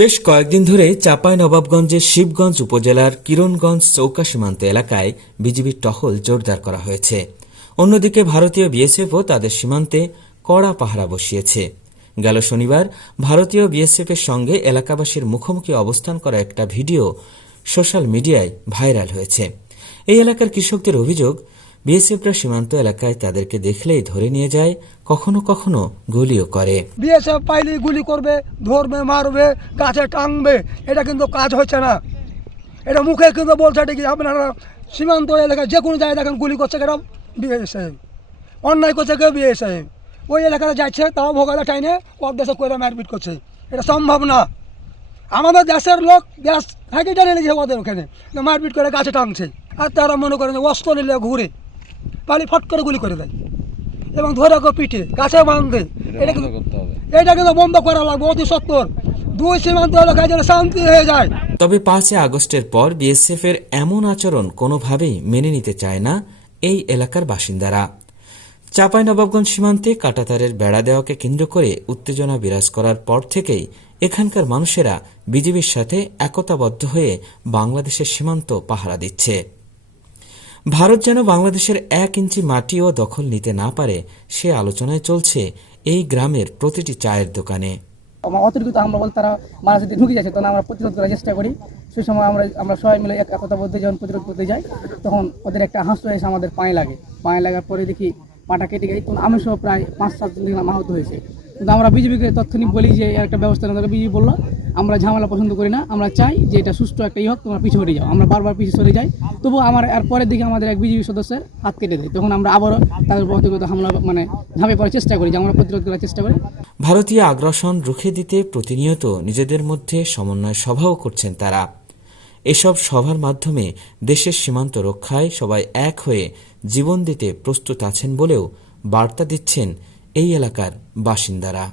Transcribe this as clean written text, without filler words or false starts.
বেশ কয়েকদিন ধরে চাঁপাইনবাবগঞ্জের শিবগঞ্জ উপজেলার কিরণগঞ্জ চৌকা সীমান্ত এলাকায় বিজিবির টহল জোরদার করা হয়েছে। অন্যদিকে ভারতীয় বিএসএফও তাদের সীমান্তে কড়া পাহারা বসিয়েছে। গেল শনিবার ভারতীয় বিএসএফের সঙ্গে এলাকাবাসীর মুখোমুখি অবস্থান করা একটা ভিডিও সোশ্যাল মিডিয়ায় ভাইরাল হয়েছে। এই এলাকার কৃষকদের অভিযোগ, বিএসএফরা সীমান্ত এলাকায় তাদেরকে দেখলেই ধরে নিয়ে যায়, কখনো কখনো গুলিও করে। বিএসএফ পাইলে গুলি করবে, ধরবে, মারবে, গাছে টাঙবে, এটা কিন্তু কাজ হচ্ছে না। এটা মুখে কিন্তু বলছে কি আপনারা সীমান্ত এলাকায় যে কোনো জায়গায় দেখেন গুলি করছে কেন বিএসএফ, অন্যায় করছে কেউ বিএসএফ। ওই এলাকাতে যাচ্ছে তাও ভোগালে টাইনে অর্ধেশে করে মারপিট করছে, এটা সম্ভব না। আমাদের দেশের লোক গ্যাস হাঁকি টানে নিয়েছে ওদের ওখানে, মারপিট করে গাছে টাঙছে। আর তারা মনে করেন অস্ত্র নিলে ঘুরে পালি ফট করে গুলি করে দেয় এবং ধরে পিঠে গাছে বাঁধে। এটা কিন্তু বন্ধ করা লাগবে অতি সত্বর। দুই সীমান্ত এলাকায় যেন শান্তি হয়ে যায়। তবে 5 আগস্টের পর বিএসএফ এর এমন আচরণ কোনোভাবেই মেনে নিতে চায় না এই এলাকার বাসিন্দারা। চাঁপাইনবাবগঞ্জ সীমান্তে কাঁটাতারের বেড়া দেওয়াকে কেন্দ্র করে উত্তেজনা বিরাজ করার পর থেকেই এখানকার মানুষেরা বিজিবির সাথে একতাবদ্ধ হয়ে বাংলাদেশের সীমান্ত পাহারা দিচ্ছে। ভারত যেন বাংলাদেশের 1 ইঞ্চি মাটিও দখল নিতে না পারে, সে আলোচনায় চলছে এই গ্রামের প্রতিটি চায়ের দোকানে। অতিরিক্ত আমরা বলতে তারা মানুষ যদি ঢুকে যাচ্ছে, তখন আমরা প্রতিরোধ করার চেষ্টা করি। সেই সময় আমরা সবাই মিলে একতাবদ্ধ যখন প্রতিরোধ করতে যাই, তখন ওদের একটা হাঁসটা এসে আমাদের পায়ে লাগার পরে দেখি পাটা কেটে গেছে। তখন আমি সহ প্রায় 5-7 জন আহত হয়েছে। কিন্তু আমরা বিজেপিকে তৎক্ষণিক বলি যে একটা ব্যবস্থা নেওয়া। বিজেপি বললো আমরা ঝামেলা পছন্দ করি না, আমরা চাই যে এটা সুষ্ঠু একটা হোক, তোমরা পিছু হটে যাও। আমরা বারবার পিছু সরে যাই, তবু আর পরের দিকে আমাদের এক বিজেপি সদস্যের হাত কেটে দেয়। তখন আমরা আবারও তাদের ব্যক্তিগত হামলা ঝাঁপিয়ে পড়ার চেষ্টা করি, যে আমরা প্রতিরোধ করার চেষ্টা করি। ভারতীয় আগ্রাসন রুখে দিতে প্রতিনিয়ত নিজেদের মধ্যে সমন্বয় সভাও করছেন তারা। এসব সভার মাধ্যমে দেশের সীমান্ত রক্ষায় সবাই এক হয়ে জীবন দিতে প্রস্তুত আছেন বলেও বার্তা দিচ্ছেন এই এলাকার বাসিন্দারা।